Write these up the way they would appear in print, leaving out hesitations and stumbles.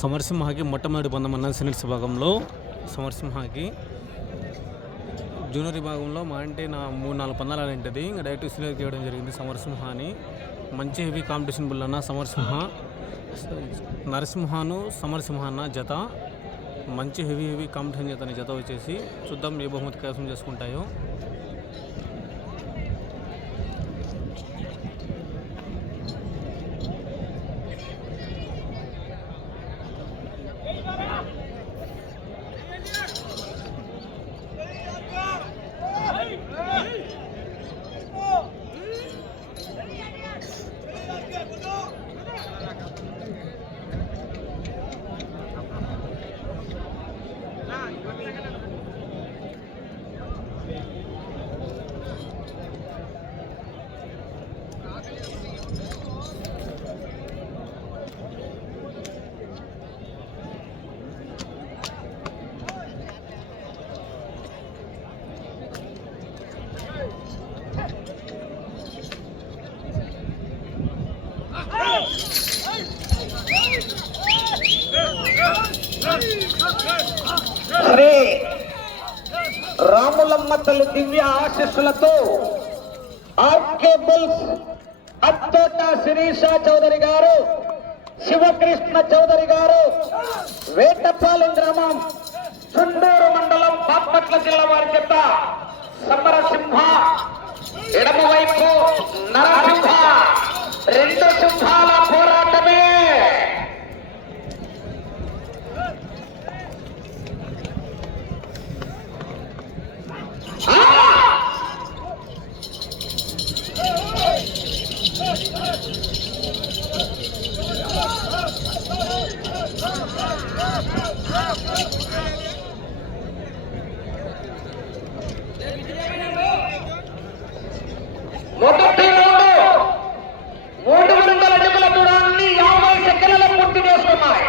సమరసింహకి మొట్టమొదటి పందెం అన్న సీనియర్స్ విభాగంలో సమరసింహకి జూనియర్ విభాగంలో మా అంటే నా 3-4 పందాలు ఉంటుంది. ఇంకా డైరెక్ట్ సీనియర్కి ఇవ్వడం జరిగింది. సమరసింహ అని మంచి హెవీ కాంపిటీషన్ బుల్ అన్న సమరసింహ. నరసింహను సమరసింహ అన్న జత మంచి హెవీ కాంపిటీషన్ జత వచ్చేసి చూద్దాం ఏ బహుమతి కైవసం చేసుకుంటాయో. శ్రీ రాములమ్మ తల్లి దివ్య ఆశీస్సులతో ఆర్కే బుల్స్ అత్తోట శిరీష చౌదరి గారు, శివకృష్ణ చౌదరి గారు, వేటపాలెం గ్రామం, చుండూరు మండలం, బాపట్ల జిల్లా వారి చేత సమరసింహ ఎడమవైపు నరసింహ, రెండు సింహాల పోరాటమే. మొదటి రౌండ్ 300 అడుగుల దూరాన్ని 50 సెకండ్లలో పూర్తి చేసుకున్నాయి.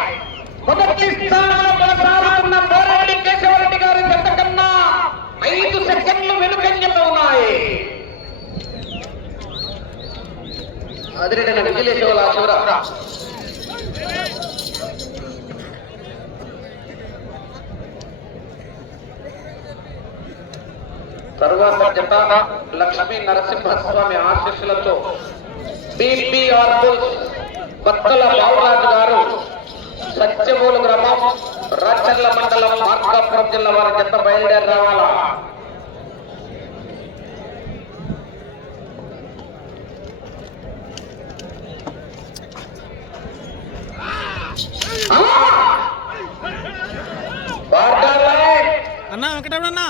మొదటి స్థానంలో కొనసాగుతున్న పోరాడి కేశవరెడ్డి గారి జత కన్నా 5 సెకండ్లు వెనుకంజలో ఉన్నాయి. అదిరేట విజయలేశోలా చివర తరువాత జత లక్ష్మీ నరసింహస్వామి ఆశీస్సులతో బిబిఆర్ బుల్స్ బత్తల బాలరాజు గారు, సత్యమూలు గ్రామం, రాచర్ల మండలం, మార్కాపురం జిల్లా వారి జత బయలుదేరి రావాలా. అన్నా వెంకటరమణ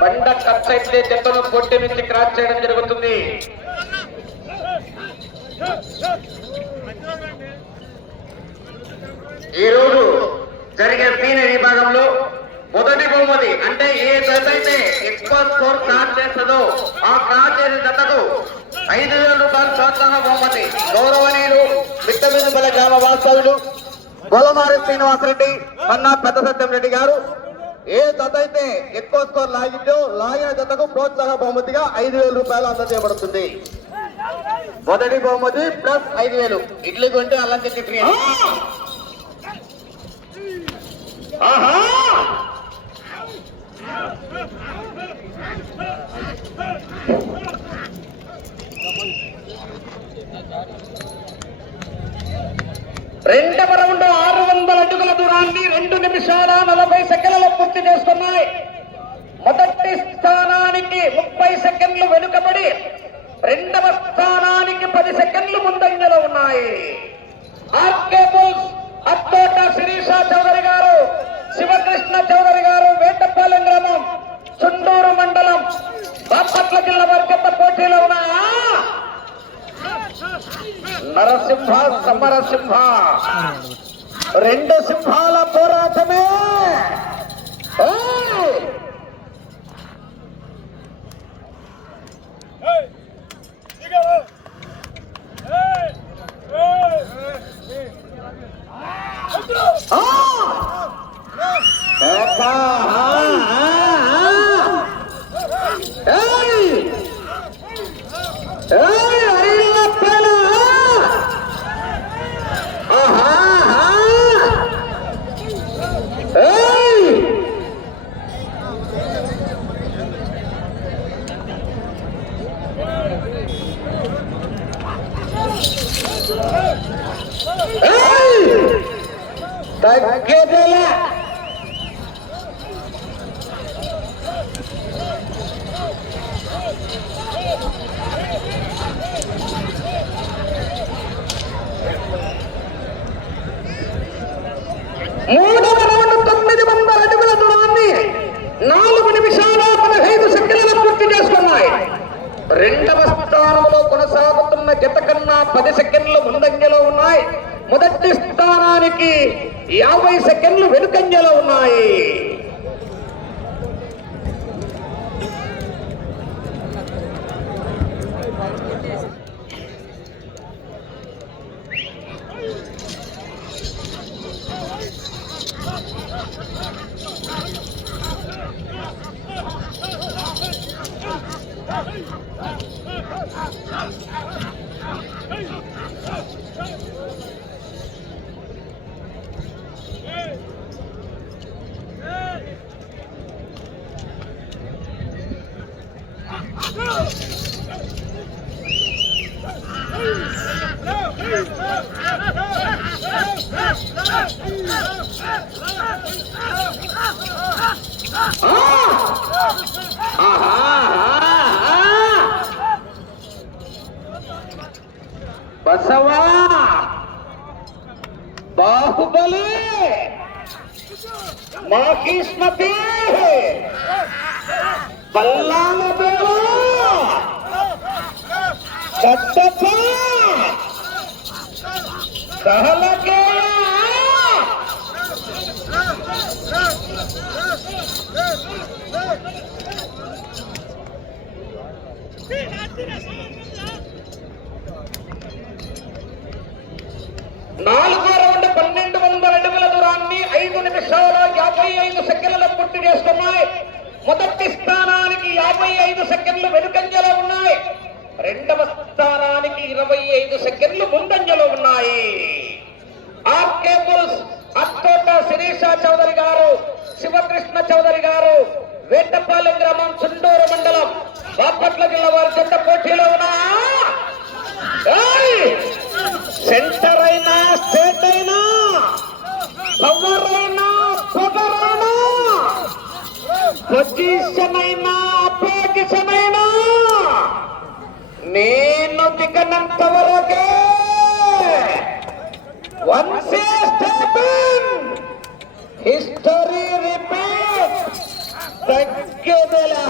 బండ కట్ అయితే జతను పొట్టి నుంచి క్రాస్ చేయడం జరుగుతుంది. ఈ రోజు జరిగే సీనియర్ విభాగంలో మొదటి బహుమతి అంటే ఏ జత అయితే ఎక్కువ స్కోర్ క్రాస్ చేస్తుందో ఆ క్రాస్ చేసిన జతకు 5,000 రూపాయలు ప్రోత్సాహ బహుమతి. గౌరవనీయులు మిట్టమిదిపల్లి గ్రామ వాస్తవులు గోలమారి శ్రీనివాసరెడ్డి, పన్నా పెద్ద సత్యం రెడ్డి గారు ఏ జత అయితే ఎక్కువ స్కోర్ లాగిందో లాగిన జతకు ప్రోత్సాహ బహుమతిగా 5,000 రూపాయలు అందజేయబడుతుంది. మొదటి బహుమతి ప్లస్ 5,000. ఇడ్లీ కొంటే అల్లం చట్నీ ఫ్రీ. ఆహా రెండవ రౌండ్ 600 అడుగుల దూరాన్ని 2 నిమిషాల 40 సెకండ్లలో పూర్తి చేసుకున్నాయి. మొదటి స్థానానికి 30 సెకండ్లు వెనుకబడి రెండవ స్థానానికి 10 సెకండ్లు ముందంజలో ఉన్నాయి. ఆర్కే బుల్స్ అత్తోట శిరీష చౌదరి గారు, శివకృష్ణ చౌదరి గారు, వేటపాలెం గ్రామం, చుండూరు మండలం, బాపట్ల జిల్లా వారి జత పోటీలో ఉన్నాయా. నరసింహ సమరసింహ రెండు సింహాల పోరాటమే. తగ్గేదేలా. మూడవ రౌండ్ 900 అడుగుల దూరాన్ని 4 నిమిషాల 15 సెకండ్లలో పూర్తి చేసుకున్నాయి. రెండవ స్థానంలో కొనసాగుతున్న జత కన్నా 10 సెకండ్లు ముందంజలో ఉన్నాయి. మొదటి స్థానానికి 50 సెకండ్లు వెనుకంజలో ఉన్నాయి. బసవా బాహుబలి మాకీస్మతి బల్లాల బేలు చట్టప సహలకే నాలుగో రౌండ్ 1200 అడుగుల దూరాన్ని 5 నిమిషాల 55 సెకండ్లలో పూర్తి చేసుకున్నాయి. మొదటి స్థానానికి 55 సెకండ్లు వెనుకంజలో ఉన్నాయి. రెండవ స్థానానికి 25 సెకండ్లు ముందంజలో ఉన్నాయి. ఆర్కే బుల్స్ అత్తోట శిరీష చౌదరి గారు, శివకృష్ణ చౌదరి గారు, వేటపాలెం గ్రామం, చుండూరు మండలం, బాపట్ల జిల్లా వారి జత పోటీలో ఉన్నా. సెంటర్ అయినా స్టేట్ అయినా పవర్ అయినా పవర్ అయినా పొజిషన్ అయినా అపోజిషన్ అయినా నేను దిగనంత వరకే వన్స్ హిస్టరీ రిపీట్. తగ్గేదేలా.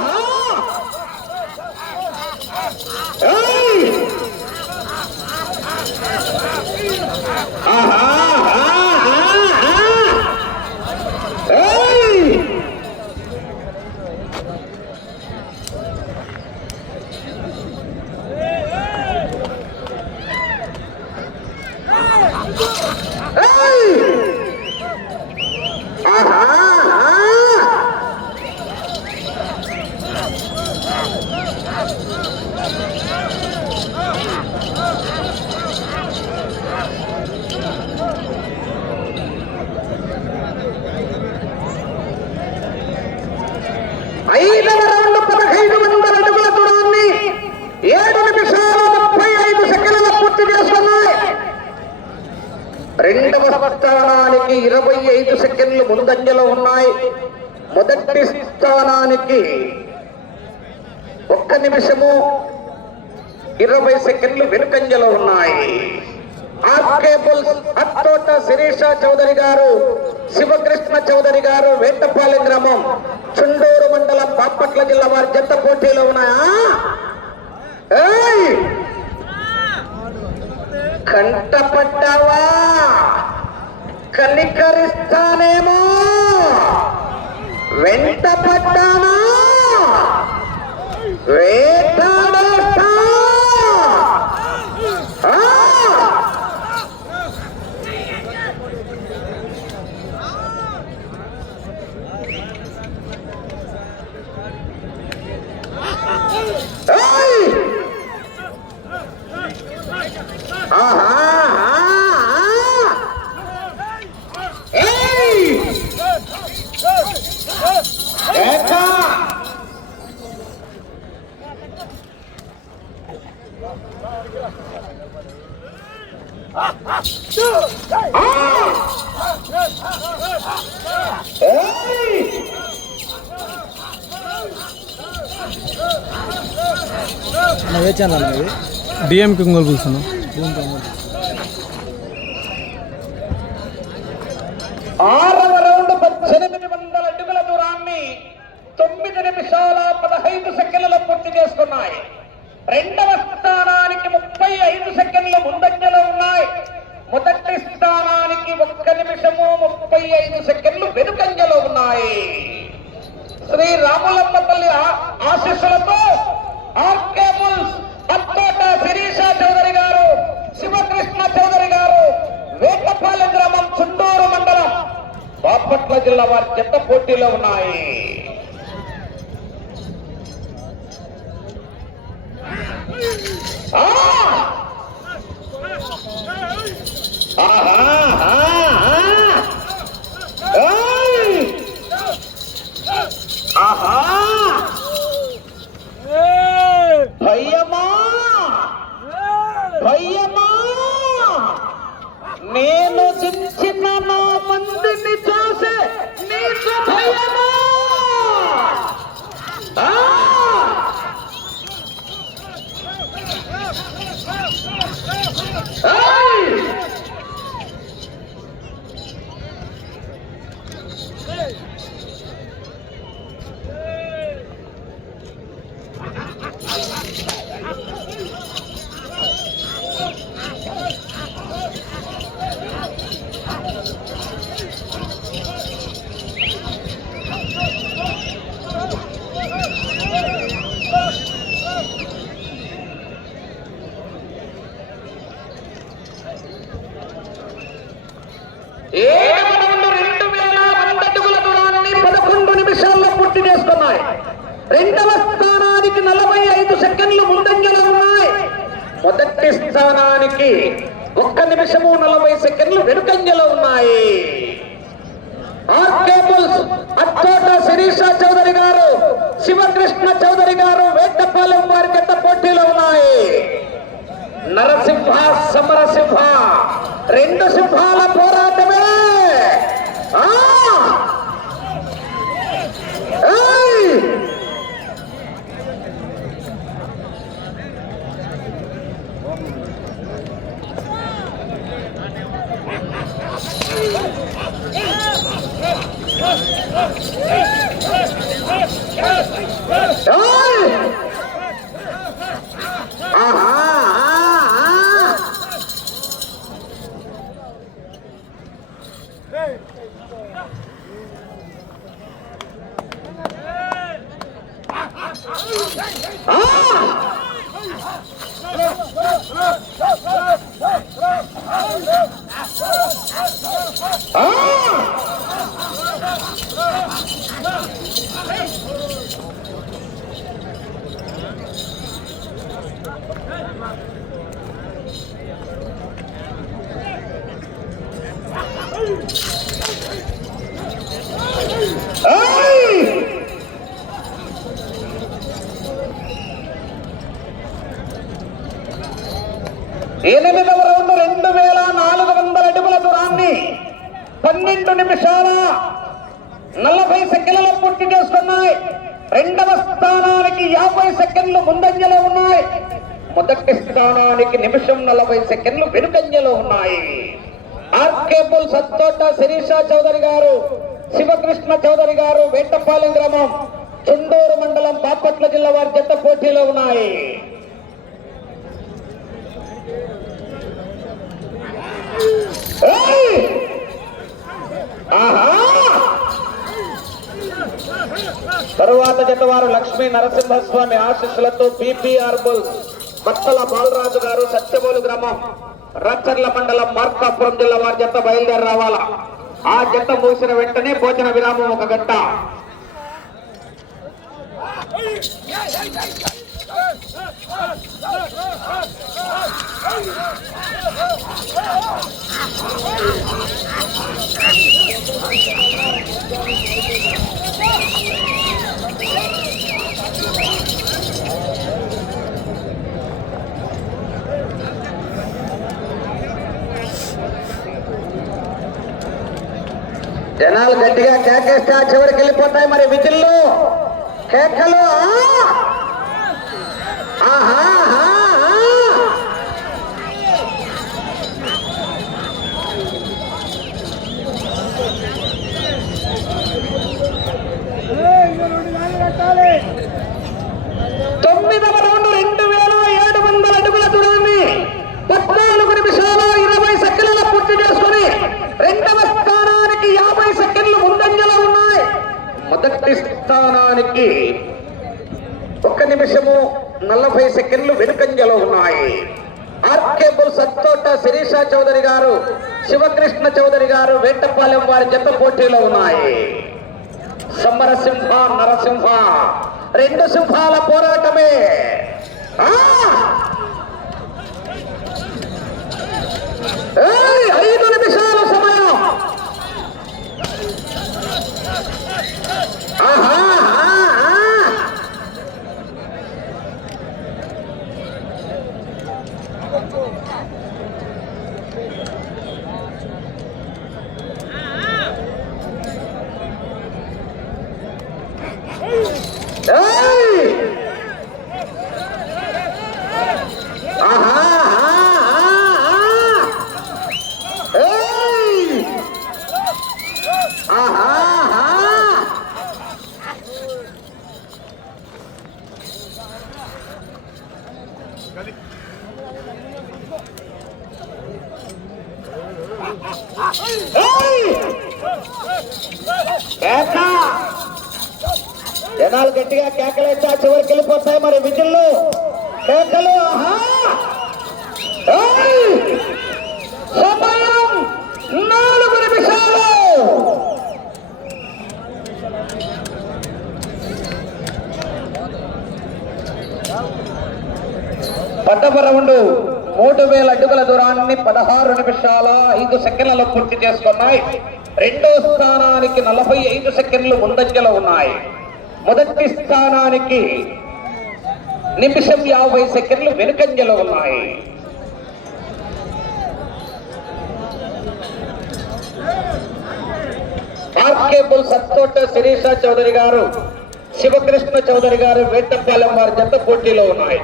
ఐదవ రౌండ్ 1500 అడుగుల దూరాన్ని 7 నిమిషాల 35 సెకండ్ల పూర్తి చేసుకున్నాయి. రెండవ స్థానానికి 25 సెకండ్లు ముందంజలో ఉన్నాయి. మొదటి స్థానానికి 1 నిమిషము 20 సెకండ్లు వెనుకంజలో ఉన్నాయి. ఆర్కే బుల్స్ అత్తోట శిరీష చౌదరి గారు, శివకృష్ణ చౌదరి గారు, వేటపాలెం గ్రామం, చుండూరు మండలం, బాపట్ల జిల్లా వారి జత పోటీలో ఉన్నాయా. కంటపడ్డావా కనికరిస్తానేమో, వెంట పడ్డానా వేటాడేస్తా. ఏ ఛానల్ ఇది? డిఎం కింగోల్ కూర్చున్నా. 6వ రౌండ్ 1800 అడుగుల దూరాన్ని 9 నిమిషాల 15 సెకండ్లలో పూర్తి చేసుకున్నాయి. రెండవ స్థానానికి 35 సెకండ్లు ముందంజలో ఉన్నాయి. మొదటి స్థానానికి 1 నిమిషము 35 సెకండ్లు వెనుకంజలో ఉన్నాయి. శ్రీ రాములమ్మ తల్లి ఆశీస్సులతో ఆర్కే బుల్స్ అత్తోట శిరీష చౌదరి గారు, శివకృష్ణ చౌదరి గారు, వేటపాలెం గ్రామం, చుండూరు మండలం, బాపట్ల జిల్లా వారి జత పోటీలో ఉన్నాయి. భయ్యమా భయ్యమా, నేను దించిన నా మందిని చూసి నీకు భయమా? రెండవ స్థానానికి 45 సెకండ్లు ముందంజలో ఉన్నాయి. మొదటి స్థానానికి 1 నిమిషము 40 సెకండ్లు వెనుకంజలో ఉన్నాయి. ఆర్కే బుల్స్ అత్తోట శిరీష చౌదరి గారు, శివకృష్ణ చౌదరి గారు, వేటపాలెం వారి జత పోటీలో ఉన్నాయి. నరసింహ సమరసింహ, 2 సింహాల పోరాటమే. ఎనిమిదవ రౌండ్ 2400 అడుగుల దూరాన్ని 12 నిమిషాల 40 సెకండ్లలో పూర్తి చేసుకున్నాయి. రెండవ స్థానానికి 50 సెకండ్లు ముందంజలో ఉన్నాయి. మొదటి స్థానానికి 1 నిమిషం 40 సెకండ్లు వెనుకంజలో ఉన్నాయి. ఆర్కే బుల్స్ అత్తోట శిరీష చౌదరి గారు, శివకృష్ణ చౌదరి గారు, వేటపాలెం గ్రామం, చుండూరు మండలం, బాపట్ల జిల్లా వారి జత పోటీలో ఉన్నాయి. తరువాత జత వారు లక్ష్మీ నరసింహస్వామి ఆశీస్సులతో పిపిఆర్ బుల్స్ బత్తల బాలరాజు గారు, సత్యమూలు గ్రామం, రచ్చర్ల మండలం, మార్కాపురం జిల్లా వారి జత బయలుదేరి రావాలా. ఆ జత ముగిసిన వెంటనే భోజన విరామం 1 గంట. జనాలు గట్టిగా కేకేస్తే ఆ చివరికి వెళ్ళిపోతాయి మరి విజిల్లు కేకలు. తొమ్మిదవ రౌండ్ 2700 అడుగుల దూరాన్ని 14 నిమిషాలు 20 సెకండ్ల పూర్తి చేసుకుని రెండవ స్థానానికి 50 సెకండ్లు ముందంజలో ఉన్నాయి. మొదటి స్థానానికి 1 నిమిషము 40 సెకండ్లు వెనుకంజలో ఉన్నాయి. ఆర్కే బుల్స్ సత్తోట శిరీష చౌదరి గారు, శివకృష్ణ చౌదరి గారు వేటపాలెం వారి జత పోటీలో ఉన్నాయి. సమరసింహ నరసింహ 2 సింహాల పోరాటమే. 5 నిమిషాల సమయం. జనాలు గట్టిగా కేకలేస్తా చివరికి వెళ్ళిపోతాయి మరి విజిల్లు కేకలు. సమయం 4 నిమిషాలు. పదవ రౌండ్ 3000 అడుగుల దూరాన్ని 16 నిమిషాల 5 సెకండ్లలో పూర్తి చేసుకున్నాయి. రెండో స్థానానికి 45 సెకండ్లు ముందంజలో ఉన్నాయి. మొదటి స్థానానికి నిమిషం 50 సెకండ్లు వెనుకంజలో ఉన్నాయి. ఆర్కే బుల్స్ సత్తోట శిరీష చౌదరి గారు, శివకృష్ణ చౌదరి గారు వేటపాలెం వారి జత పోటీలో ఉన్నాయి.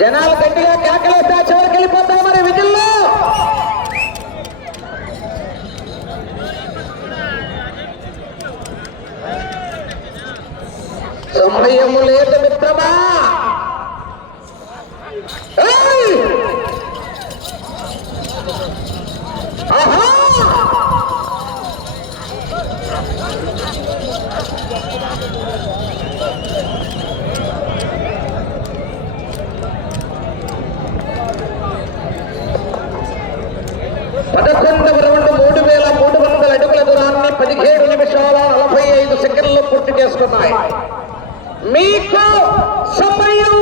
జనాలు గట్టిగా కేకలేస్తే చివరికి వెళ్ళిపోతాయి మరి విజిల్లో. సమయము లేదు మిత్రమా. పదకొండవ రౌండ్ 3300 అడుగుల దూరాన్ని 17 నిమిషాల 45 సెకండ్లు పూర్తి చేసుకున్నాయి. మీకు సమయం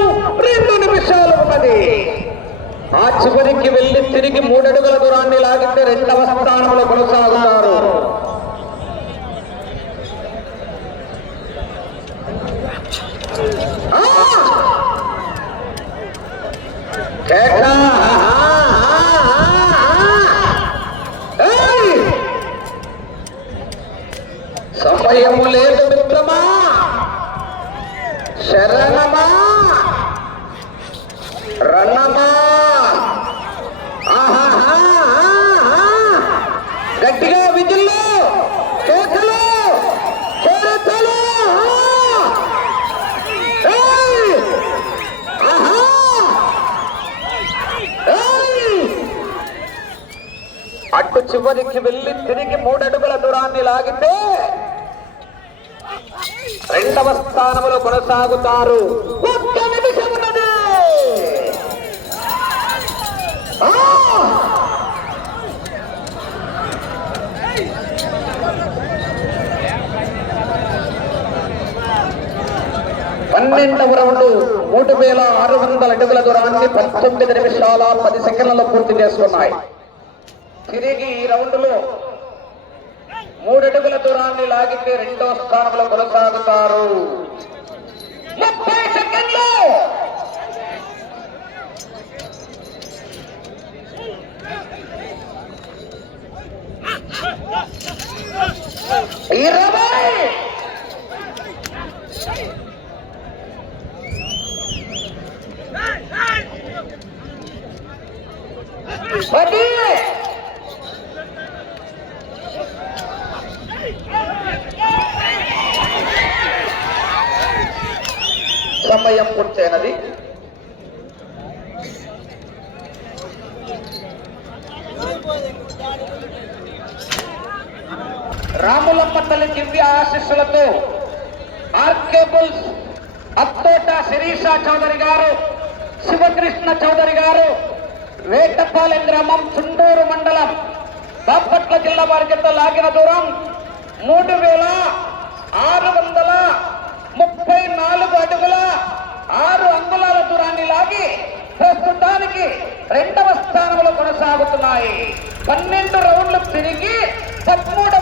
2 నిమిషాలు ఉన్నది. ఆ చివరికి వెళ్లి తిరిగి 3 అడుగుల దూరాన్ని లాగితే రెండవ స్థానంలో కొనసాగుతారు. సమయము లేదు మిత్రమా. శరణమా రణమా. గట్టిగా విజిల్లు కేకలు కేకలు. అటు చివరికి వెళ్ళి తిరిగి 3 అడుగుల దూరాన్ని లాగితే రెండవ స్థానంలో కొనసాగుతారు. 1 నిమిషం ఉన్నది. 12వ రౌండ్ 3600 అడుగుల దూరాన్ని 19 నిమిషాల 10 సెకండ్లలో పూర్తి చేసుకున్నాయి. తిరిగి ఈ రౌండ్ లో 3 అడుగుల దూరాన్ని లాగితే రెండో స్థానంలో కొనసాగుతారు. 30 సెకండ్లు. సమయం పూర్తయినది. రాములమ్మ తల్లి దివ్య ఆశీస్సులతో ఆర్కేబుల్స్ అత్తోట శిరీషా చౌదరి గారు, శివకృష్ణ చౌదరి గారు, వేటపాలెం గ్రామం, చుండూరు మండలం, బాపట్ల జిల్లా వారి చేత లాగిన దూరం 3634 అడుగుల 6 అంగుళాల దూరాన్ని లాగి ప్రస్తుతానికి రెండవ స్థానంలో కొనసాగుతున్నాయి. 12 రౌండ్లు తిరిగి 13వ